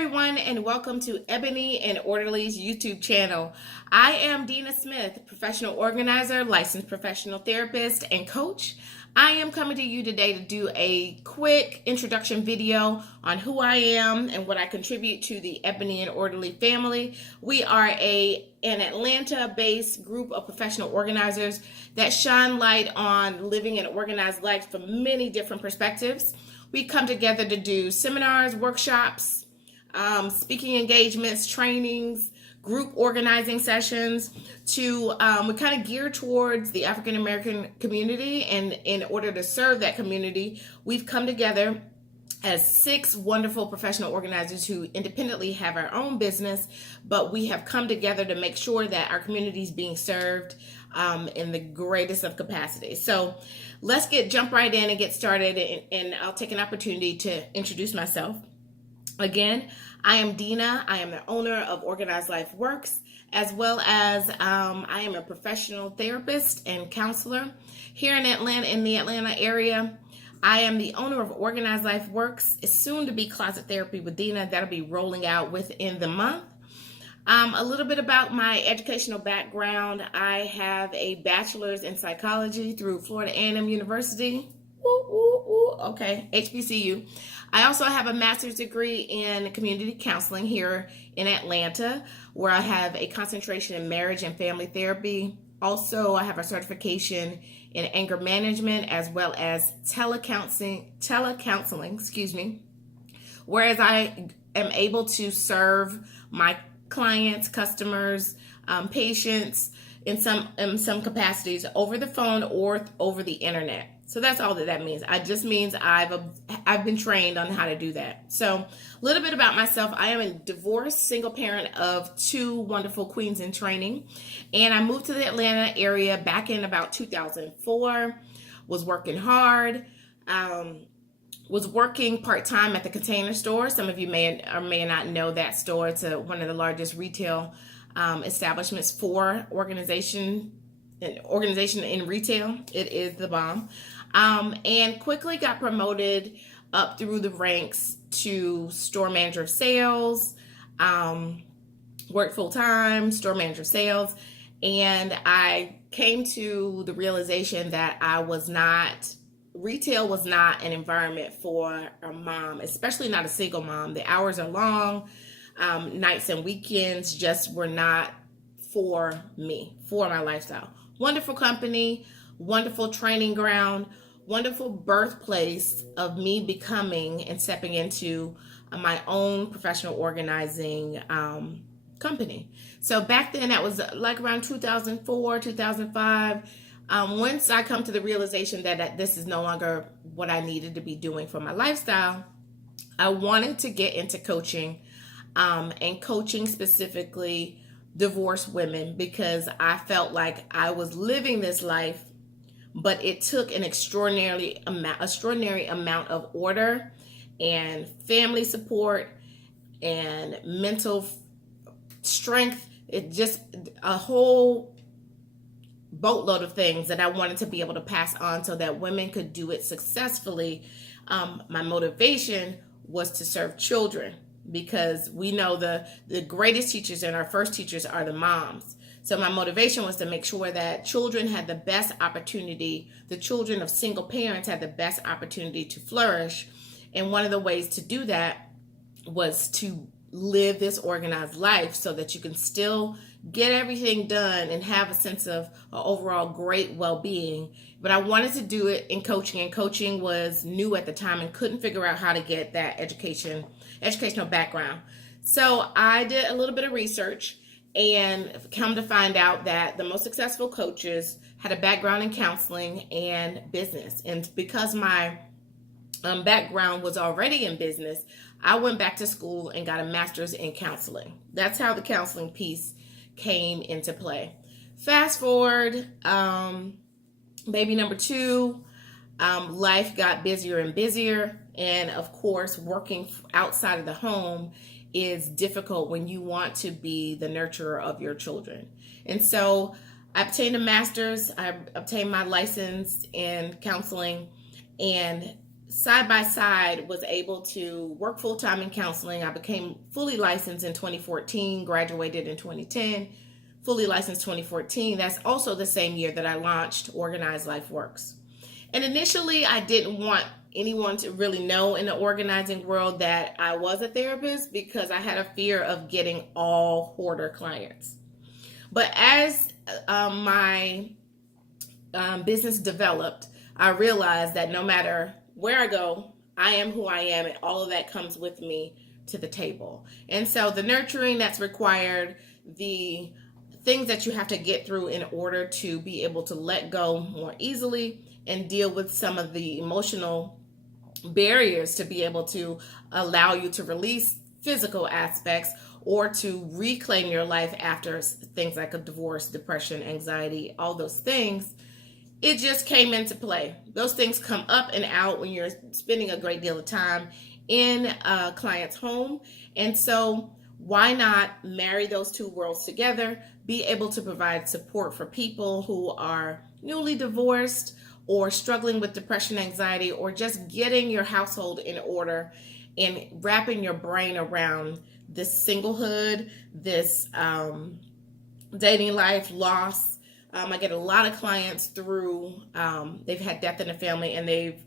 everyone, and welcome to Ebony and Orderly's YouTube channel. I am Dina Smith, professional organizer, licensed professional therapist, and coach. I am coming to you today to do a quick introduction video on who I am and what I contribute to the Ebony and Orderly family. We are an Atlanta-based group of professional organizers that shine light on living an organized life from many different perspectives. We come together to do seminars, workshops, speaking engagements, trainings, group organizing sessions to we kind of gear towards the African American community, and in order to serve that community, we've come together as 6 wonderful professional organizers who independently have our own business, but we have come together to make sure that our community is being served in the greatest of capacities. So let's jump right in and get started, and I'll take an opportunity to introduce myself. Again, I am Dina. I am the owner of Organized Life Works, as well as I am a professional therapist and counselor here in Atlanta, in the Atlanta area. I am the owner of Organized Life Works. It's soon to be Closet Therapy with Dina. That'll be rolling out within the month. A little bit about my educational background. I have a bachelor's in psychology through Florida A&M University. Okay, HBCU. I also have a master's degree in community counseling here in Atlanta, where I have a concentration in marriage and family therapy. Also, I have a certification in anger management as well as telecounseling, whereas I am able to serve my clients, customers, patients in some capacities over the phone or over the internet. So that's all that means. It just means I've been trained on how to do that. So a little bit about myself. I am a divorced single parent of 2 wonderful queens in training. And I moved to the Atlanta area back in about 2004, was working hard, was working part-time at the Container Store. Some of you may or may not know that store. It's one of the largest retail establishments for organization in retail. It is the bomb. And quickly got promoted up through the ranks to store manager of sales, worked full-time, store manager of sales, and I came to the realization that retail was not an environment for a mom, especially not a single mom. The hours are long, nights and weekends just were not for me, for my lifestyle. Wonderful company, wonderful training ground, wonderful birthplace of me becoming and stepping into my own professional organizing company. So back then, that was like around 2004, 2005. Once I come to the realization that this is no longer what I needed to be doing for my lifestyle, I wanted to get into coaching, and coaching specifically divorced women, because I felt like I was living this life, but it took an extraordinary amount of order and family support and mental strength. It just a whole boatload of things that I wanted to be able to pass on so that women could do it successfully. My motivation was to serve children, because we know the greatest teachers and our first teachers are the moms. So my motivation was to make sure that children had the best opportunity, the children of single parents had the best opportunity to flourish. And one of the ways to do that was to live this organized life so that you can still get everything done and have a sense of overall great well-being. But I wanted to do it in coaching, and coaching was new at the time and couldn't figure out how to get that educational background. So I did a little bit of research and come to find out that the most successful coaches had a background in counseling and business. And because my background was already in business, I went back to school and got a master's in counseling. That's how the counseling piece came into play. Fast forward, baby number 2, life got busier and busier. And of course, working outside of the home is difficult when you want to be the nurturer of your children. And so I obtained a master's, I obtained my license in counseling, and side by side was able to work full-time in counseling. I became fully licensed in 2014, graduated in 2010, fully licensed 2014. That's also the same year that I launched Organized Life Works. And initially, I didn't want anyone to really know in the organizing world that I was a therapist because I had a fear of getting all hoarder clients. But as my business developed, I realized that no matter where I go, I am who I am, and all of that comes with me to the table. And so the nurturing that's required, the things that you have to get through in order to be able to let go more easily and deal with some of the emotional barriers to be able to allow you to release physical aspects or to reclaim your life after things like a divorce, depression, anxiety, all those things, it just came into play. Those things come up and out when you're spending a great deal of time in a client's home. And so why not marry those two worlds together, be able to provide support for people who are newly divorced or struggling with depression, anxiety, or just getting your household in order and wrapping your brain around this singlehood, this dating life, loss. I get a lot of clients through, they've had death in the family and they've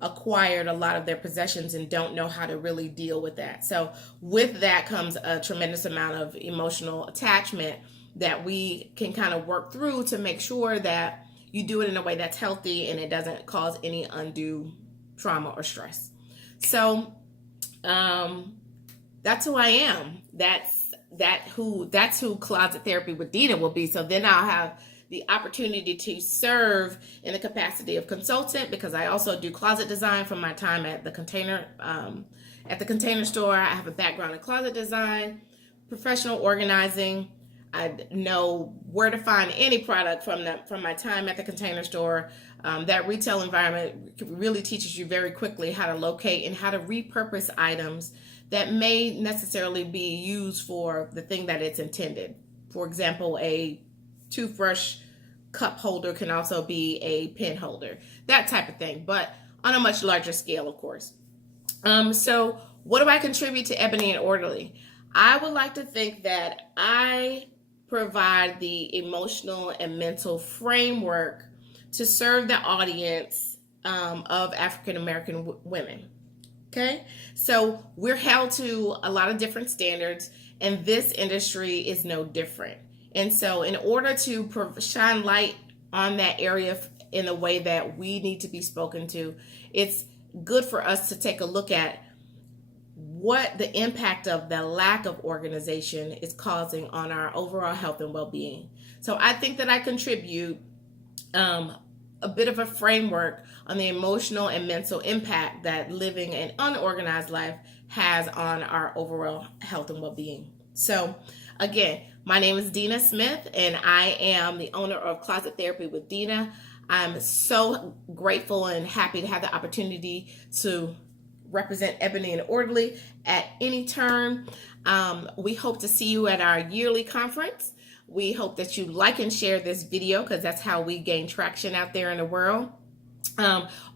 acquired a lot of their possessions and don't know how to really deal with that. So with that comes a tremendous amount of emotional attachment that we can kind of work through to make sure that you do it in a way that's healthy and it doesn't cause any undue trauma or stress. So that's who I am. That's who Closet Therapy with Dina will be. So then I'll have the opportunity to serve in the capacity of consultant, because I also do closet design from my time at the Container Store. I have a background in closet design, professional organizing. I know where to find any product from my time at the Container Store. That retail environment really teaches you very quickly how to locate and how to repurpose items that may necessarily be used for the thing that it's intended. For example, a toothbrush cup holder can also be a pen holder, that type of thing, but on a much larger scale, of course. So what do I contribute to Ebony and Orderly? I would like to think that I provide the emotional and mental framework to serve the audience of African American women. Okay, so we're held to a lot of different standards, and this industry is no different. And so in order to shine light on that area in a way that we need to be spoken to, it's good for us to take a look at what the impact of the lack of organization is causing on our overall health and well-being. So I think that I contribute a bit of a framework on the emotional and mental impact that living an unorganized life has on our overall health and well-being. So again, my name is Dina Smith, and I am the owner of Closet Therapy with Dina. I'm so grateful and happy to have the opportunity to represent Ebony and Orderly at any turn. We hope to see you at our yearly conference. We hope that you like and share this video, because that's how we gain traction out there in the world.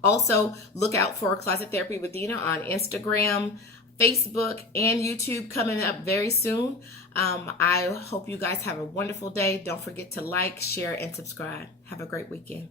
Also, look out for Closet Therapy with Dina on Instagram, Facebook, and YouTube coming up very soon. I hope you guys have a wonderful day. Don't forget to like, share, and subscribe. Have a great weekend.